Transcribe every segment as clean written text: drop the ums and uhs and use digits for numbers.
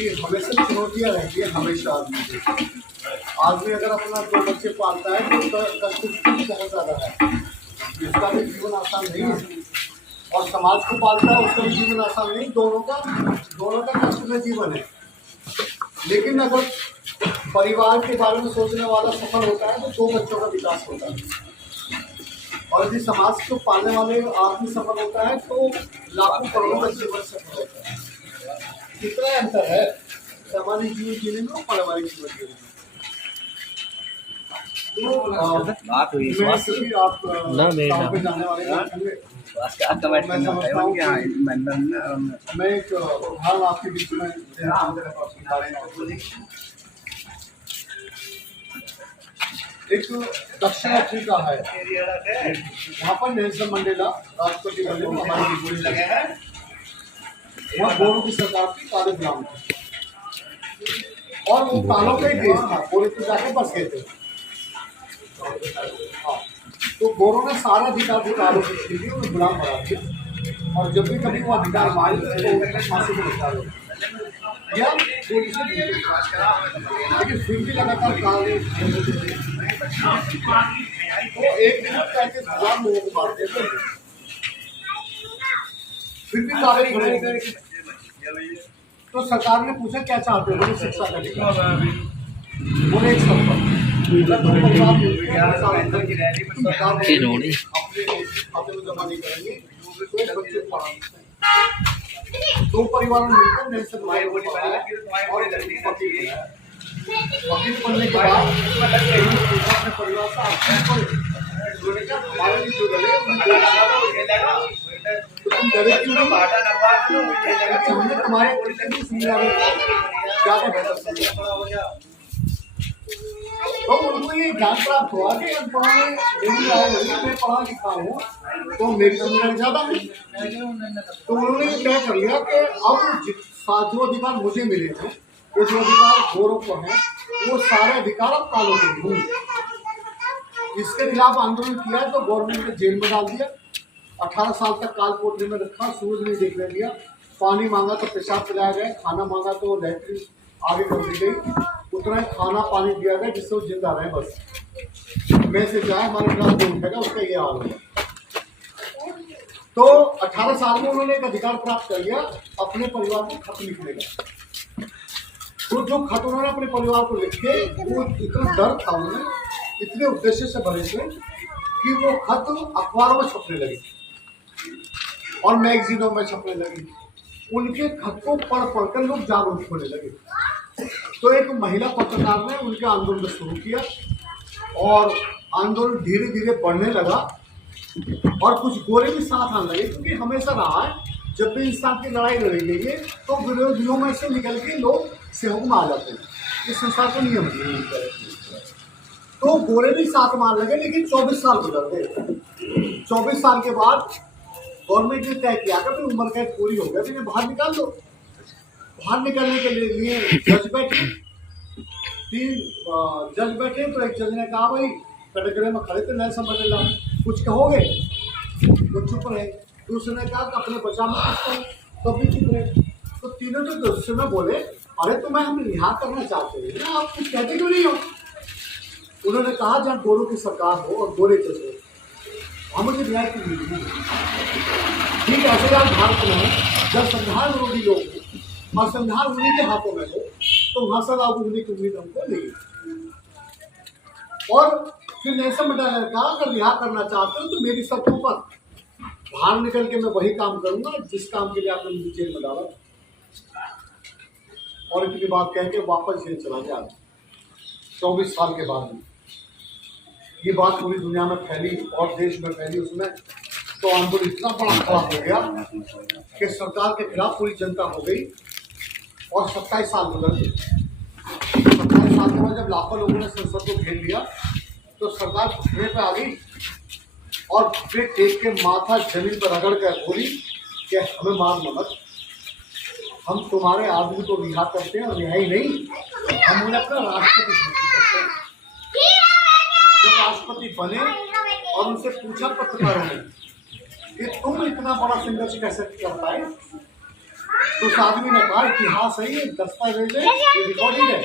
कि हमेशा चुनौतियाँ रहती है हमेशा आदमी को। आदमी अगर अपना 2 बच्चे पालता है तो कष्ट बहुत ज़्यादा है, उसका भी जीवन आसान नहीं है। और समाज को पालता है उसका भी जीवन आसान नहीं, दोनों का कष्टमय जीवन है। लेकिन अगर परिवार के बारे में सोचने वाला सफल होता है तो 2 बच्चों का विकास होता है। और यदि समाज को पालने वाले आदमी सफल होता है तो लाखों करोड़ों का जीवन सफल होता है। कितना अंतर है सामान्य जीवन जीने में और पारिवारिक जीवन जीने में। बात हुई आप गाँव पे जाने वाले होंगे, मैं एक उदाहरण आपके बीच में एक दक्षिण अफ्रीका है, वहाँ पर नेल्सन मंडेला राष्ट्रपति बने, हमारे गोली लगे हैं। वहाँ गोरों की सरकार थी, काले गुलाम थे और वो कालों का ही देश था, गोरे तो जाके बस गए थे। हाँ, तो गोरों ने सारा अधिकार कालों को छीन लिया, उन्हें गुलाम बना दिया। और जब भी कभी वो अधिकार मारे तो उन्हें फांसी को लटका दो या गोली से दी। लेकिन फिर भी लगातार काले तो एक दिन 35,000 लोगों को मारते थे, फिर भी काले खड़े हो गए। तो सरकार ने पूछा क्या चाहते हो, बोले शिक्षा का अधिकार, बोले एक संपत्ति दो परिवारों ने मिलकर नेल्सन मंडेला वकील बनने के बाद अपने परिवार से तुम डरे क्यों तुम्हारे ज्यादा बेहतर। तो उनको ये ज्ञान प्राप्त हुआ कि मैं पढ़ा लिखा हूँ तो मेरी जिम्मेदारी ज्यादा है। तो उन्होंने तय कर लिया कि अब जो अधिकार मुझे मिले हैं, वो जो अधिकार गोरों को हैं, वो सारे अधिकार अब कालों को दूंगी। इसके खिलाफ आंदोलन किया तो गवर्नमेंट ने जेल में डाल दिया, 18 साल तक काल कोठरी में रखा, सूरज नहीं देखने दिया, पानी मांगा तो पेशाब पिलाया गया, खाना मांगा तो लैट्रिन आगे कर दी गई, उतना ही खाना पानी दिया गया जिससे वो जिंदा रहे। बस में से जाए हमारे खिलाफ जो उठेगा उसका ये हाल होगा। तो 18 साल में उन्होंने एक अधिकार प्राप्त कर लिया अपने परिवार को खत लिखने का। तो जो खत उन्होंने अपने परिवार को लिखे वो इतना डर था उन्हें, इतने उद्देश्य से भरे थे कि वो खत अखबारों में छपने लगे और मैगजीनों में छपने लगे। उनके खत को पढ़ कर लोग जागरूक होने लगे। तो एक महिला पत्रकार ने उनके आंदोलन शुरू किया और आंदोलन धीरे धीरे बढ़ने लगा और कुछ गोरे भी साथ आने लगे, क्योंकि हमेशा रहा है जब भी इंसान की लड़ाई लड़ी गई है तो विरोधियों में से निकल के लोग सहयोग में आ जाते हैं। इस संसार का नियम है। तो गोरे भी साथ मान लगे, लेकिन 24 साल गुजर गए। 24 साल के बाद गवर्नमेंट ने तय किया कि उम्र कैद पूरी हो गया, इन्हें बाहर निकाल दो। बाहर निकलने के लिए जज बैठे, 3 जज बैठे। तो एक जज ने कहा भाई कटघरे में खड़े थे नेल्सन मंडेला, कुछ कहोगे? वो चुप रहे। दूसरे ने कहा कि अपने बचाव में कुछ कहो, तो भी चुप रहे। तो तीनों तो दूसरे में बोले अरे तुम्हें हम रिहा करना चाहते हैं ना, आप कुछ कहते क्यों नहीं हो? उन्होंने कहा जहाँ गोरों की सरकार हो और गोरे जज हो, हम मुझे न्याय की नीति ठीक है। ऐसे आज भारत में जब संविधान विरोधी लोग हो और संविधान उन्हीं के हाथों में हो तो वहां से लागू होने की उम्मीद हमको नहीं। और फिर नेल्सन मंडेला ने कहा अगर रिहा करना चाहते हो तो मेरी शर्तों पर बाहर निकल के मैं वही काम करूंगा जिस काम के लिए आपने मुझे जेल में डाला। और इतनी बात कह के वापस जेल चला गया 24 साल के बाद में। ये बात पूरी दुनिया में फैली और देश में फैली। उसमें तो आंदोलन इतना बड़ा खड़ा हो गया कि सरकार के खिलाफ पूरी जनता हो गई और 27 साल गुजर गए। 27 साल के बाद जब लाखों लोगों ने संसद को घेर लिया तो सरकार घुटने पे आ गई और फिर टेक के माथा जमीन पर रगड़ कर बोली कि हमें मार मत, हम तुम्हारे आदमी को रिहा करते हैं और रिहाई नहीं, हम उन्हें अपना राष्ट्रपति करते हैं। जब राष्ट्रपति बने और उनसे पूछा पत्रकारों ने कि तुम इतना बड़ा संघर्ष कैसे कर पाए, तो उस आदमी ने कहा कि हाँ सही है, दस्तावेज है, ये रिकॉर्डिंग है।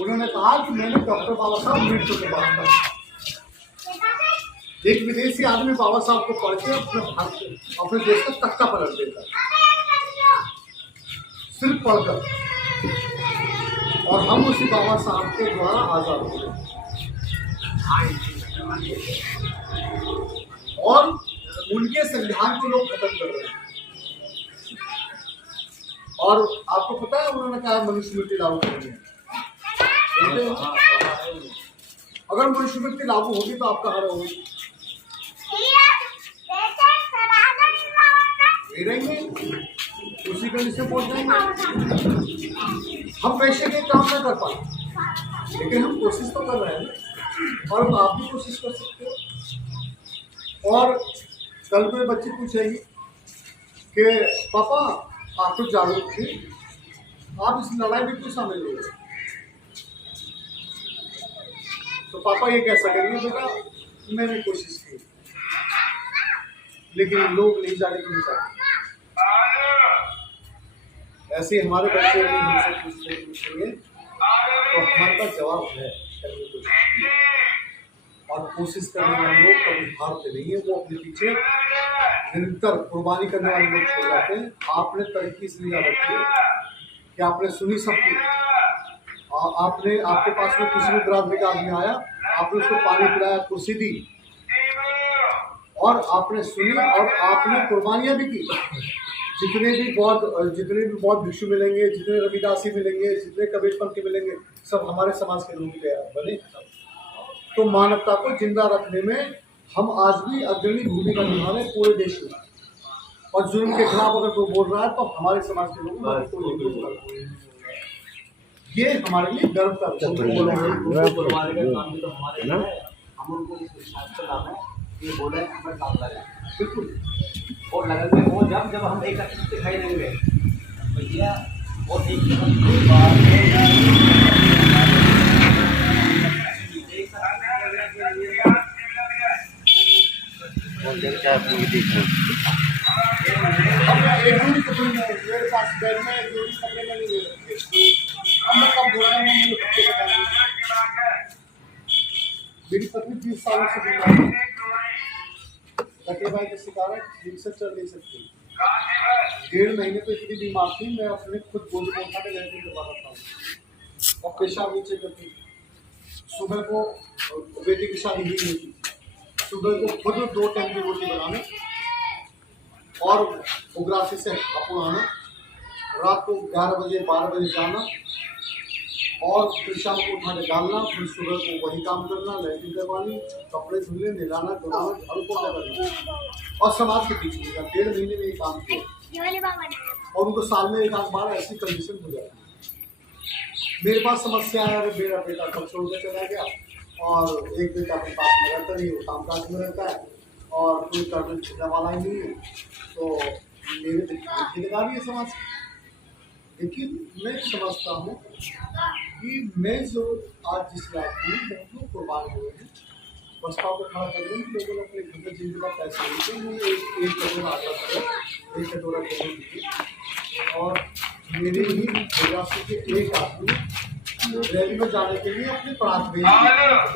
उन्होंने कहा कि मैंने डॉक्टर बाबा साहब मृत्यु के बाद का एक विदेशी आदमी बाबा साहब को पढ़ के अपने देश का तख्ता पलट देता, सिर्फ पढ़कर। और हम उसी बाबा साहब के द्वारा आजाद हुए और उनके संविधान को लोग खत्म कर रहे हैं। और आपको पता है उन्होंने कहा मनुस्मृति लागू करनी है। अगर मनुस्मृति लागू होगी तो आपका हर होगी रहेंगे, उसी कंडीशन पहुंच जाएंगे। हम पैसे के काम ना कर पाए, लेकिन हम कोशिश तो कर रहे हैं और आप भी कोशिश कर सकते हो। और कल कोई बच्ची पूछेगी कि पापा आप तो जागरूक थे, आप इस लड़ाई में क्यों शामिल हुए? तो पापा ये कैसा करेंगे? बेटा मैंने कोशिश की, लेकिन लोग नहीं जाने को नहीं चाहते। ऐसे हमारे बच्चे भी हमसे पूछेंगे तो हमारे पास जवाब है करने को। और कोशिश करने वाले लोग कभी हारते नहीं है, वो अपने पीछे निरंतर कुर्बानी करने वाले लोग छोड़ जाते हैं। आपने तरक्की से याद रखी कि आपने सुनी सबकी, आपने आपके पास में किसी भी बिरादरी का आदमी आया, आपने उसको पानी पिलाया, कुर्सी दी और आपने सुनी और आपने कुर्बानियां भी की। जितने भी बौद्ध भिक्षु मिलेंगे, जितने रविदासी मिलेंगे, जितने कबीरपंथी मिलेंगे, सब हमारे समाज के लोग बने। तो मानवता को जिंदा रखने में हम आज भी अग्रणी भूमिका निभा रहे पूरे देश में। और जुर्म के खिलाफ अगर कोई बोल रहा है तो हमारे समाज के लोग ये हमारे लिए गर्व का हम उनको ये बोले हमें काम करें बिल्कुल। और लगन में वो जब हम एक दिखाई देंगे भैया और एक मेरी पत्नी 30 सालों से भाई का शिकार है, ठीक से चल नहीं सकती। 1.5 महीने तो इतनी बीमार थी, मैं अपने खुद बोझ को उठा के लैट्रिन करवाता था और पेशाब नीचे करती। सुबह को बेटी की शादी हुई नहीं थी, सुबह को खुद 2 टाइम की रोटी बनाना और उगरासी से हापुड़ आना, रात को 11 बजे 12 बजे जाना और फिर शाम को उठा के डालना, फिर सुबह को वही काम करना, लैट्रिन करवानी, कपड़े धुलने, नहलाना धुलाना, झाड़ू पोछा करना और समाज के बीच में 1.5 महीने में ये काम किया। और उनको साल में 1 आध बार ऐसी कंडीशन हो जाती है। मेरे पास समस्या है, मेरा बेटा घर छोड़ के चला गया और एक बेटा अपने पास में रहता नहीं, वो कामकाज में रहता है और कोई करने छीनने वाला ही नहीं है। तो मेरे जिम्मेदारी है समाज की। लेकिन मैं समझता हूँ कि मैं जो आज जिस बात हूँ बहुत लोग कुर्बान हुए हैं, प्रस्ताव को खड़ा कर दें, लोगों ने अपने घर में जिंदगी पैसे देते हैं, एक कटोरा आटा करें, 1 कटोरा गेहूँ दिए और मेरे ही विरासत के एक आदमी रैली में जाने के लिए अपने प्रांत भेज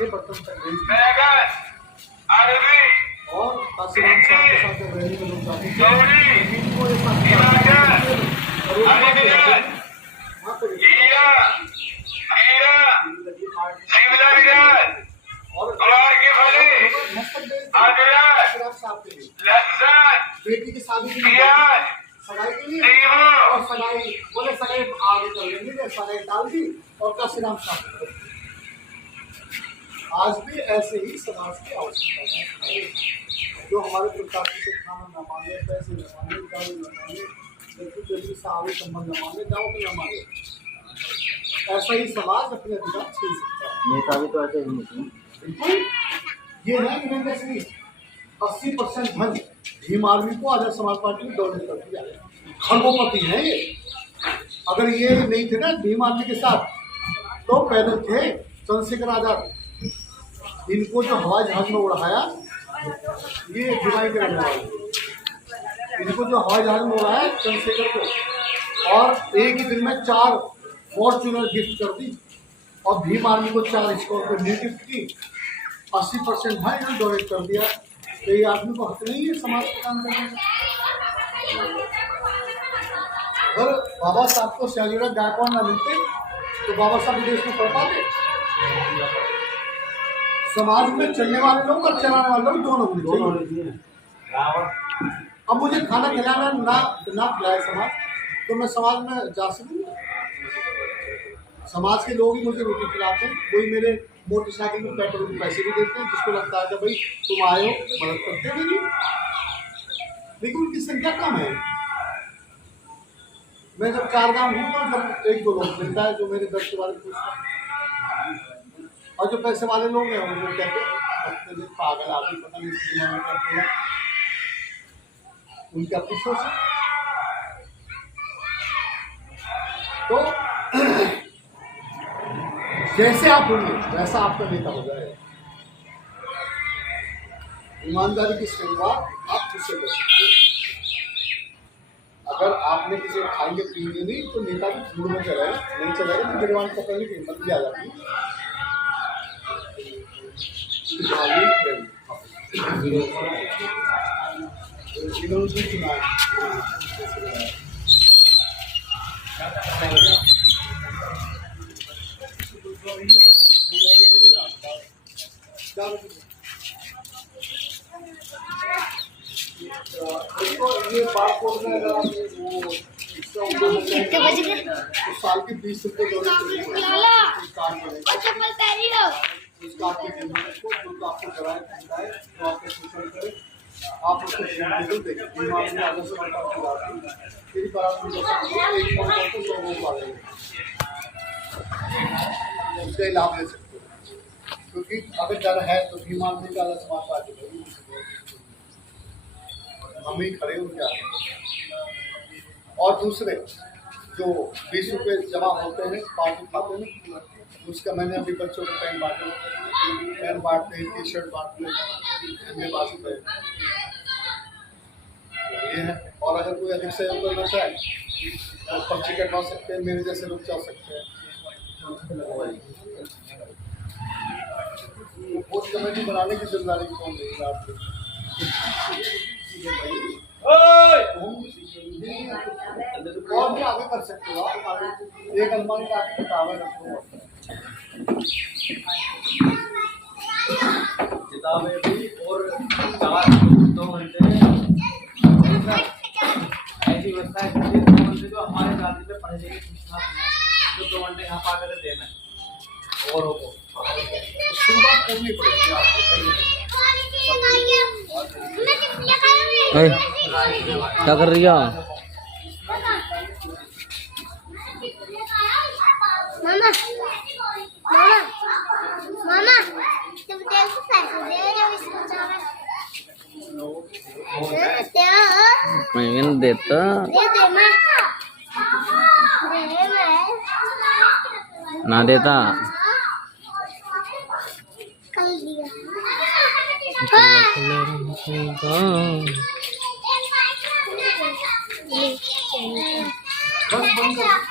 बर्तन तक भेज और काशीराम साहब के साथ रैली में लोग जाते बेटी की शादी के लिए सगाई के लिए और सगाई बोले सगाई आगे कर लेंगे, सगाई डाल दी और काशीराम साहब। आज भी ऐसे ही समाज की आवश्यकता है, जो हमारे प्रकाशी से खाना न मांगे, पैसे न मांगे, गाड़ी न मांगे, जल्दी से आगे संबंध न मांगे, गाँव के न मांगे, ऐसा ही समाज अपने अधिकार छीन सकता है। नेता भी तो ऐसे ही बिल्कुल ये है कि 80% धन भीम आर्मी को आजाद समाज पार्टी ने डोनेट कर दिया। खरबोपति है ये। अगर ये नहीं थे ना भीम आर्मी के साथ तो पैदल थे चंद्रशेखर आजाद। इनको जो हवाई जहाज में उड़ाया ये जुलाई के रहने वाले, इनको जो हवाई जहाज में उड़ाया चंद्रशेखर को और एक ही दिन में 4 फॉर्च्यूनर गिफ्ट कर दी और भीम आर्मी को 4 स्कॉर्पियो गिफ्ट की। 80% भाई ने डोनेट कर दिया। तो ये आदमी को हक नहीं है समाज का काम करने का। अगर बाबा साहब को सयाजीराव गायकवाड़ ना मिलते तो बाबा साहब देश में पढ़ पाते। समाज में चलने वाले लोग और चलाने वाले लोग दोनों होने चाहिए। अब मुझे खाना खिलाना ना खिलाए समाज तो मैं समाज में जा सकूँगा? समाज के लोग ही मुझे रोटी खिलाते हैं, कोई मेरे मोटरसाइकिल में पेट्रोल के पैसे भी देते हैं, जिसको लगता है कि भाई तुम आए हो मदद करते भी नहीं, लेकिन उनकी संख्या कम है। मैं जब 4 गाँव घूमता हूँ जब 1-2 लोग मिलता है जो मेरे दर्द के बारे में पूछता है। और जो पैसे वाले लोग हैं वो कहते हैं पागल आदमी, पता नहीं इसकी दिमाग में करते हैं, उनकी अपनी सोच है। तो जैसे आप होंगे वैसा आपका नेता हो जाएगा। ईमानदारी की शुरुआत आप खुद से कर सकते हैं। अगर आपने किसी को खाएंगे पिएंगे नहीं तो नेता भी भूल में चलेगा, नहीं चलेगा तो गिरवान पकड़ने की हिम्मत भी आ जाती है। ये बारकोड में अगर आपने वो कितने बजे गए? तो साल के 20 रुपये उस कार्ड के जरिए उसको जो आपको कराए खिलाए तो आपको शोषण करे, आप उसको शील्ड दे दो, दिमाग में आगे से बता के फिर बात में एक फोन कॉल तो लोगों को आ जाएंगे, उसका लाभ ले सकते हो। क्योंकि अगर डर है तो बीमार में ज़्यादा समाज आ जाएगी, हम ही खड़े हो क्या। और दूसरे जो 20 रुपये जमा होते हैं पार्टी खाते में, उसका मैंने अभी बच्चों को पेन बांटते हैं, टी शर्ट बांटते हैं, मेरे पास रुपये ये है। और अगर कोई अधिक सहयोग करना चाहे तो पर्ची कटवा सकते हैं, मेरे जैसे लोग जा सकते हैं। वोट कमेटी बनाने की जिम्मेदारी कौन देगी आपको? और भी आगे कर सकते हो आप, एक अलमारी का किताबें रखो, किताबें भी और 2 घंटे ऐसी व्यवस्था है 2 घंटे जो हमारे राज्य में पढ़ने की संस्था जो 2 घंटे यहाँ पा कर देना है और को शुरुआत करनी पड़ेगी आपको। क्या कर रही है? मामा मामा तुम देखो पैसे दे रहे हो इसको चावल मैं नहीं देता। दे माँ दे मैं ना देता कल दिया। बस बंद कर।